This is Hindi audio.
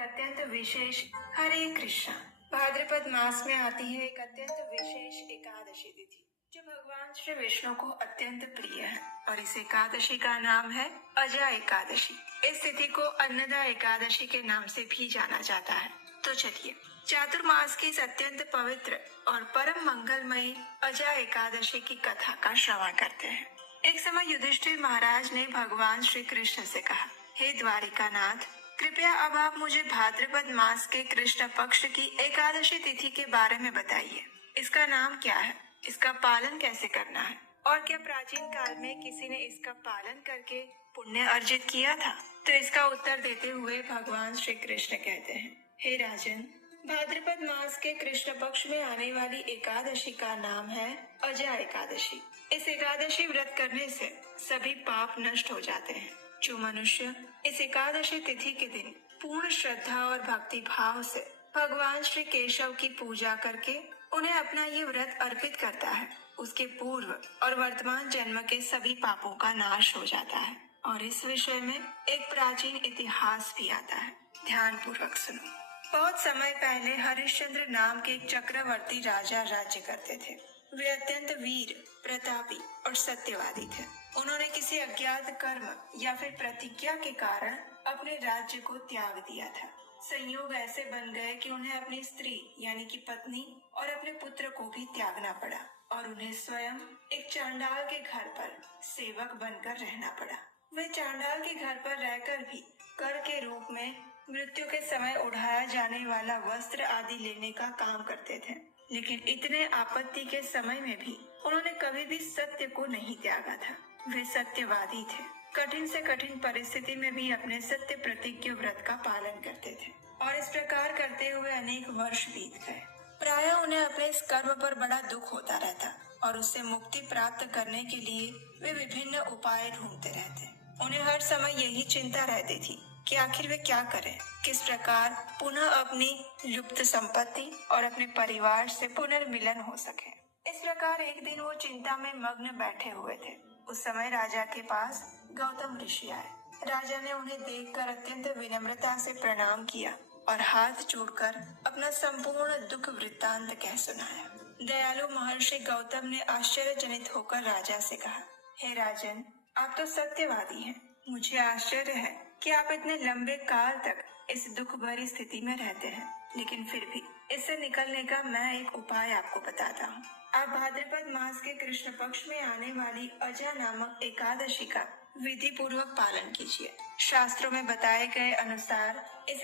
एक अत्यंत विशेष हरे कृष्णा भाद्रपद मास में आती है एक अत्यंत विशेष एकादशी तिथि जो भगवान श्री विष्णु को अत्यंत प्रिय है और इस एकादशी का नाम है अजा एकादशी। इस तिथि को अन्नदा एकादशी के नाम से भी जाना जाता है। तो चलिए चातुर्मास की इस अत्यंत पवित्र और परम मंगलमयी अजा एकादशी की कथा का श्रवण करते हैं। एक समय युधिष्ठिर महाराज ने भगवान श्री कृष्ण से कहा, हे द्वारिकानाथ, कृपया अब आप मुझे भाद्रपद मास के कृष्ण पक्ष की एकादशी तिथि के बारे में बताइए। इसका नाम क्या है, इसका पालन कैसे करना है और क्या प्राचीन काल में किसी ने इसका पालन करके पुण्य अर्जित किया था? तो इसका उत्तर देते हुए भगवान श्री कृष्ण कहते हैं, हे राजन, भाद्रपद मास के कृष्ण पक्ष में आने वाली एकादशी का नाम है अजा एकादशी। इस एकादशी व्रत करने से सभी पाप नष्ट हो जाते हैं। जो मनुष्य इस एकादशी तिथि के दिन पूर्ण श्रद्धा और भक्ति भाव से भगवान श्री केशव की पूजा करके उन्हें अपना ये व्रत अर्पित करता है, उसके पूर्व और वर्तमान जन्म के सभी पापों का नाश हो जाता है। और इस विषय में एक प्राचीन इतिहास भी आता है, ध्यान पूर्वक सुनो। बहुत समय पहले हरिश्चंद्र नाम के एक चक्रवर्ती राजा राज्य करते थे। वे अत्यंत वीर, प्रतापी और सत्यवादी थे। उन्होंने किसी अज्ञात कर्म या फिर प्रतिज्ञा के कारण अपने राज्य को त्याग दिया था। संयोग ऐसे बन गए कि उन्हें अपनी स्त्री यानी कि पत्नी और अपने पुत्र को भी त्यागना पड़ा और उन्हें स्वयं एक चांडाल के घर पर सेवक बनकर रहना पड़ा। वे चांडाल के घर पर रहकर भी कर के रूप में मृत्यु के समय उठाया जाने वाला वस्त्र आदि लेने का काम करते थे। लेकिन इतने आपत्ति के समय में भी उन्होंने कभी भी सत्य को नहीं त्यागा था। वे सत्यवादी थे। कठिन से कठिन परिस्थिति में भी अपने सत्य प्रतिज्ञ व्रत का पालन करते थे और इस प्रकार करते हुए अनेक वर्ष बीत गए। प्रायः उन्हें अपने इस कर्म पर बड़ा दुख होता रहता और उससे मुक्ति प्राप्त करने के लिए वे विभिन्न उपाय ढूंढते रहते। उन्हें हर समय यही चिंता रहती थी कि आखिर वे क्या करें, किस प्रकार पुनः अपनी लुप्त संपत्ति और अपने परिवार से पुनर्मिलन हो सके। इस प्रकार एक दिन वो चिंता में मग्न बैठे हुए थे। उस समय राजा के पास गौतम ऋषि आए। राजा ने उन्हें देखकर अत्यंत विनम्रता से प्रणाम किया और हाथ जोड़कर अपना संपूर्ण दुख वृत्तांत कह सुनाया। दयालु महर्षि गौतम ने आश्चर्यजनित होकर राजा से कहा, हे राजन, आप तो सत्यवादी हैं। मुझे आश्चर्य है कि आप इतने लंबे काल तक इस दुख भरी स्थिति में रहते हैं, लेकिन फिर भी इससे निकलने का मैं एक उपाय आपको बताता हूँ। आप भाद्रपद मास के कृष्ण पक्ष में आने वाली अजा नामक एकादशी का विधि पूर्वक पालन कीजिए। शास्त्रों में बताए गए अनुसार इस